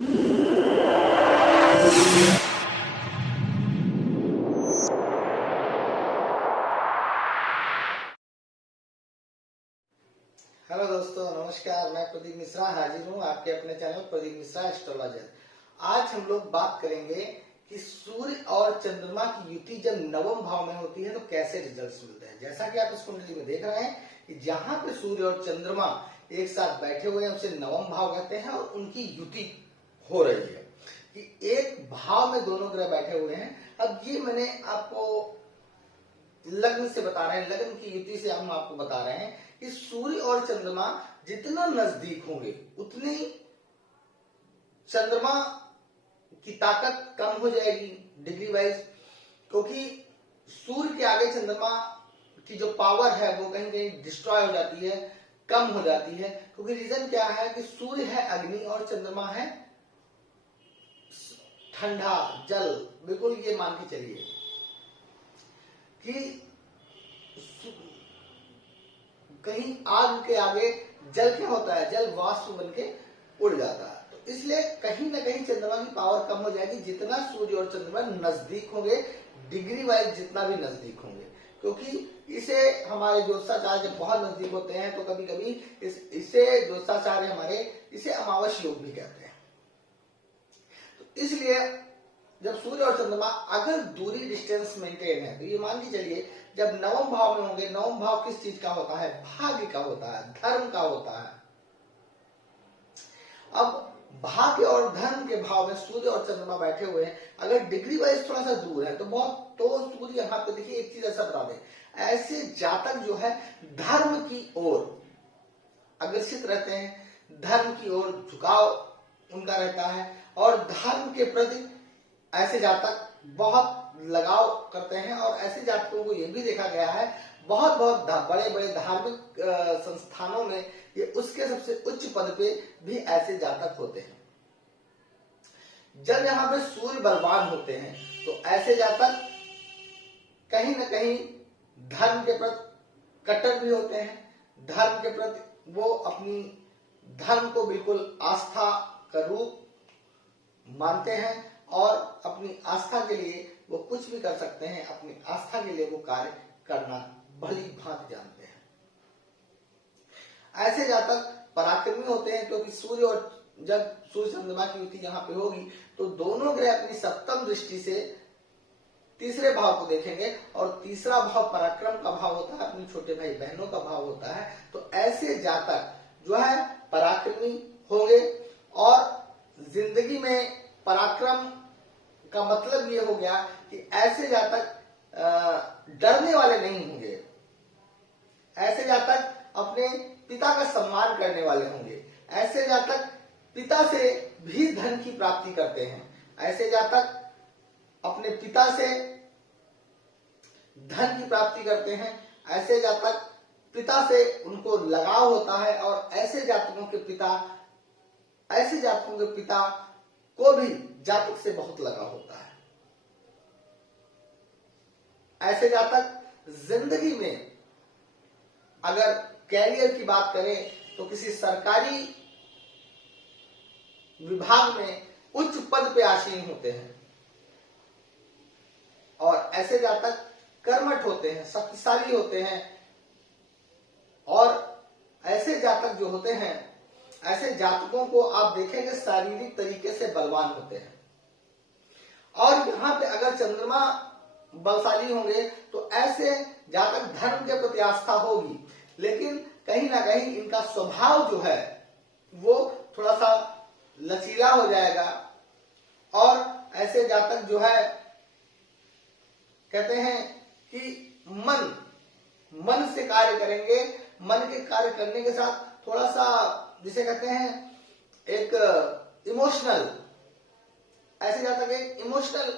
Hello दोस्तों, नमस्कार। मैं प्रदीप मिश्रा हाजिर हूँ आपके अपने चैनल प्रदीप मिश्रा एस्ट्रोलॉजर। आज हम लोग बात करेंगे कि सूर्य और चंद्रमा की युति जब नवम भाव में होती है तो कैसे रिजल्ट्स मिलते हैं। जैसा कि आप इस कुंडली में देख रहे हैं कि जहां पे सूर्य और चंद्रमा एक साथ बैठे हुए हैं उसे नवम भाव कहते हैं और उनकी युति हो रही है कि एक भाव में दोनों ग्रह बैठे हुए हैं। अब ये मैंने आपको लग्न से बता रहे हैं, लग्न की युति से हम आपको बता रहे हैं कि सूर्य और चंद्रमा जितना नजदीक होंगे उतनी चंद्रमा की ताकत कम हो जाएगी डिग्री वाइज, क्योंकि सूर्य के आगे चंद्रमा की जो पावर है वो कहीं कहीं डिस्ट्रॉय हो जाती है, कम हो जाती है। क्योंकि रीजन क्या है कि सूर्य है अग्नि और चंद्रमा है ठंडा जल। बिल्कुल ये मान के चलिए कि कहीं आग के आगे जल क्या होता है, जल वाष्प बन के उड़ जाता है। तो इसलिए कहीं ना कहीं चंद्रमा की पावर कम हो जाएगी जितना सूर्य और चंद्रमा नजदीक होंगे, डिग्री वाइज जितना भी नजदीक होंगे। क्योंकि इसे हमारे ज्योतिषाचार्य जब बहुत नजदीक होते हैं तो कभी कभी इसे ज्योतिषाचार्य हमारे इसे अमावस्या योग भी कहते हैं। तो इसलिए जब सूर्य और चंद्रमा अगर दूरी डिस्टेंस मेंटेन है तो ये मान के चलिए जब नवम भाव में होंगे। नवम भाव किस चीज का होता है? भाग्य का होता है, धर्म का होता है। अब भाग्य और धर्म के भाव में सूर्य और चंद्रमा बैठे हुए हैं। अगर डिग्री वाइज थोड़ा सा दूर है तो बहुत, तो सूर्य यहाँ पे देखिए एक चीज ऐसा बता दें, ऐसे जातक जो है धर्म की ओर अग्रसित रहते हैं, धर्म की ओर झुकाव उनका रहता है और धर्म के प्रति ऐसे जातक बहुत लगाव करते हैं। और ऐसे जातकों को यह भी देखा गया है बहुत बहुत बड़े बड़े धार्मिक संस्थानों में ये उसके सबसे उच्च पद पे भी ऐसे जातक होते हैं। जब यहाँ पे सूर्य बलवान होते हैं तो ऐसे जातक कहीं ना कहीं धर्म के प्रति कट्टर भी होते हैं। धर्म के प्रति वो अपनी धर्म को बिल्कुल आस्था का रूप मानते हैं और अपनी आस्था के लिए वो कुछ भी कर सकते हैं। अपनी आस्था के लिए वो कार्य करना भली भांति जानते हैं। ऐसे जातक पराक्रमी होते हैं क्योंकि सूर्य और जब सूर्य चंद्रमा की युति यहाँ पे होगी तो दोनों ग्रह अपनी सप्तम दृष्टि से तीसरे भाव को देखेंगे और तीसरा भाव पराक्रम का भाव होता है, अपने छोटे भाई बहनों का भाव होता है। तो ऐसे जातक जो है पराक्रमी होंगे और जिंदगी में पराक्रम का मतलब ये हो गया कि ऐसे जातक डरने वाले नहीं होंगे। ऐसे जातक अपने पिता का सम्मान करने वाले होंगे। ऐसे जातक पिता से भी धन की प्राप्ति करते हैं। ऐसे जातक अपने पिता से धन की प्राप्ति करते हैं। ऐसे जातक पिता से उनको लगाव होता है और ऐसे जातकों के पिता को भी जातक से बहुत लगाव होता है। ऐसे जातक जिंदगी में अगर कैरियर की बात करें तो किसी सरकारी विभाग में उच्च पद पे आसीन होते हैं और ऐसे जातक कर्मठ होते हैं, शक्तिशाली होते हैं। और ऐसे जातक जो होते हैं, ऐसे जातकों को आप देखेंगे शारीरिक तरीके से बलवान होते हैं। और यहाँ पे अगर चंद्रमा बलशाली होंगे तो ऐसे जातक धर्म के प्रति आस्था होगी, लेकिन कहीं ना कहीं इनका स्वभाव जो है वो थोड़ा सा लचीला हो जाएगा। और ऐसे जातक जो है कहते हैं कि मन से कार्य करेंगे। मन के कार्य करने के साथ थोड़ा सा जिसे कहते हैं एक इमोशनल, ऐसे जातक एक इमोशनल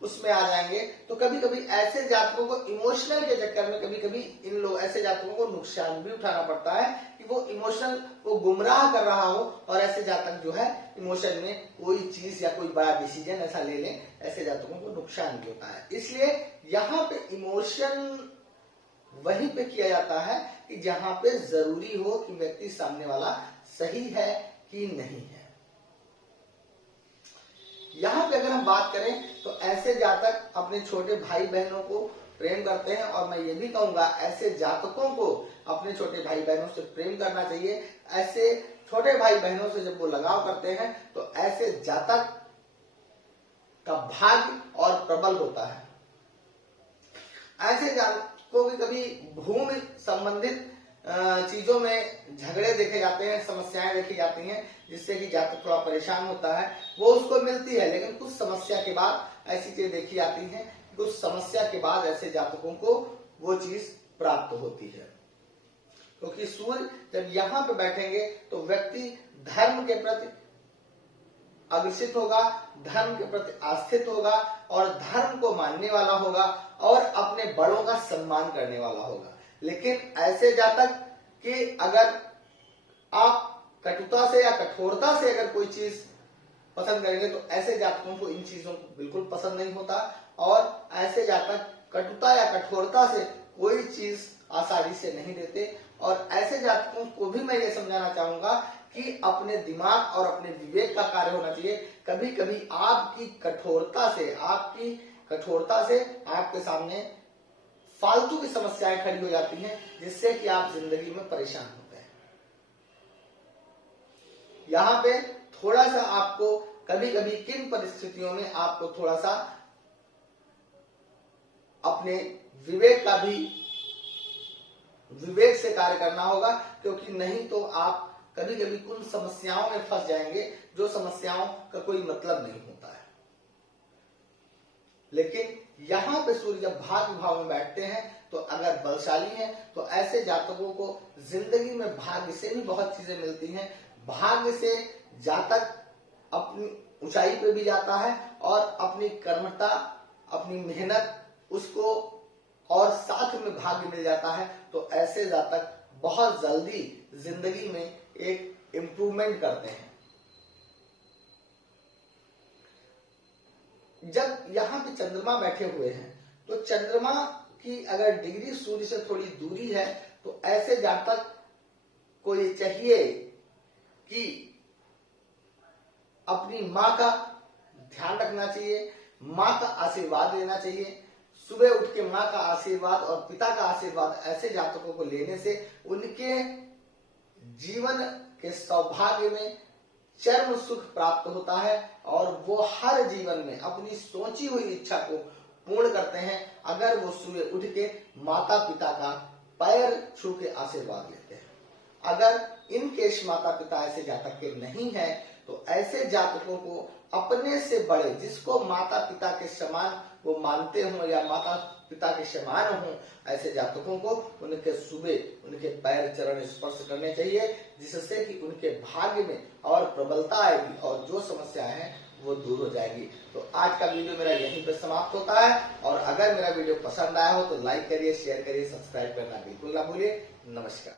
उसमें आ जाएंगे। तो कभी कभी ऐसे जातकों को इमोशनल के चक्कर में कभी कभी इन लोग ऐसे जातकों को नुकसान भी उठाना पड़ता है कि वो इमोशनल वो गुमराह कर रहा हो और ऐसे जातक जो है इमोशन में कोई चीज या कोई बड़ा डिसीजन ऐसा ले लें, ऐसे जातकों को नुकसान भी होता है। इसलिए यहाँ पे इमोशन वहीं पे किया जाता है कि जहां पे जरूरी हो कि व्यक्ति सामने वाला सही है कि नहीं है। यहाँ पे अगर हम बात करें तो ऐसे जातक अपने छोटे भाई बहनों को प्रेम करते हैं, और मैं ये भी कहूंगा ऐसे जातकों को अपने छोटे भाई बहनों से प्रेम करना चाहिए। ऐसे छोटे भाई बहनों से जब वो लगाव करते हैं तो ऐसे जातक का भाग्य और प्रबल होता है। ऐसे जातकों की कभी भूमि संबंधित चीजों में झगड़े देखे जाते हैं, समस्याएं देखी जाती हैं, जिससे कि जातक थोड़ा परेशान होता है। वो उसको मिलती है, लेकिन कुछ समस्या के बाद ऐसी चीज देखी जाती है, कुछ समस्या के बाद ऐसे जातकों को वो चीज प्राप्त होती है। क्योंकि सूर्य जब यहाँ पे बैठेंगे तो व्यक्ति धर्म के प्रति अग्रसित होगा, धर्म के प्रति आस्थित होगा और धर्म को मानने वाला होगा और अपने बड़ों का सम्मान करने वाला होगा। लेकिन ऐसे जातक कि अगर आप कटुता से या कठोरता से अगर कोई चीज पसंद करेंगे तो ऐसे जातकों को इन चीजों को बिल्कुल पसंद नहीं होता, और ऐसे जातक कटुता या कठोरता से कोई चीज आसानी से नहीं देते। और ऐसे जातकों को भी मैं ये समझाना चाहूंगा कि अपने दिमाग और अपने विवेक का कार्य होना चाहिए। कभी कभी आपकी कठोरता से आपके सामने फालतू की समस्याएं खड़ी हो जाती हैं, जिससे कि आप जिंदगी में परेशान होते हैं। यहाँ पे थोड़ा सा आपको कभी कभी किन परिस्थितियों में आपको थोड़ा सा अपने विवेक से कार्य करना होगा, क्योंकि नहीं तो आप कभी कभी उन समस्याओं में फंस जाएंगे जो समस्याओं का कोई मतलब नहीं होता है। लेकिन यहाँ पे सूर्य जब भाग्य भाव में बैठते हैं तो अगर बलशाली हैं तो ऐसे जातकों को जिंदगी में भाग्य से भी बहुत चीजें मिलती हैं। भाग्य से जातक अपनी ऊंचाई पे भी जाता है और अपनी कर्मठता, अपनी मेहनत उसको और साथ में भाग्य मिल जाता है। तो ऐसे जातक बहुत जल्दी जिंदगी में एक इम्प्रूवमेंट करते हैं। जब यहाँ पे चंद्रमा बैठे हुए हैं तो चंद्रमा की अगर डिग्री सूर्य से थोड़ी दूरी है तो ऐसे जातक को ये चाहिए कि अपनी माँ का ध्यान रखना चाहिए, माँ का आशीर्वाद लेना चाहिए। सुबह उठ के माँ का आशीर्वाद और पिता का आशीर्वाद ऐसे जातकों को लेने से उनके जीवन के सौभाग्य में चरम सुख प्राप्त होता है और वो हर जीवन में अपनी सोची हुई इच्छा को पूर्ण करते हैं अगर वो सुबह उठ के माता पिता का पैर छू के आशीर्वाद लेते हैं। अगर इन केस माता पिता ऐसे जातक के नहीं है तो ऐसे जातकों को अपने से बड़े, जिसको माता पिता के समान वो मानते हों या माता पिता के समान हों, ऐसे जातकों को उनके सुबह उनके पैर चरण स्पर्श करने चाहिए, जिससे कि उनके भाग्य में और प्रबलता आएगी और जो समस्या है वो दूर हो जाएगी। तो आज का वीडियो मेरा यहीं पर समाप्त होता है, और अगर मेरा वीडियो पसंद आया हो तो लाइक करिए, शेयर करिए, सब्सक्राइब करना बिल्कुल ना भूलिए। नमस्कार।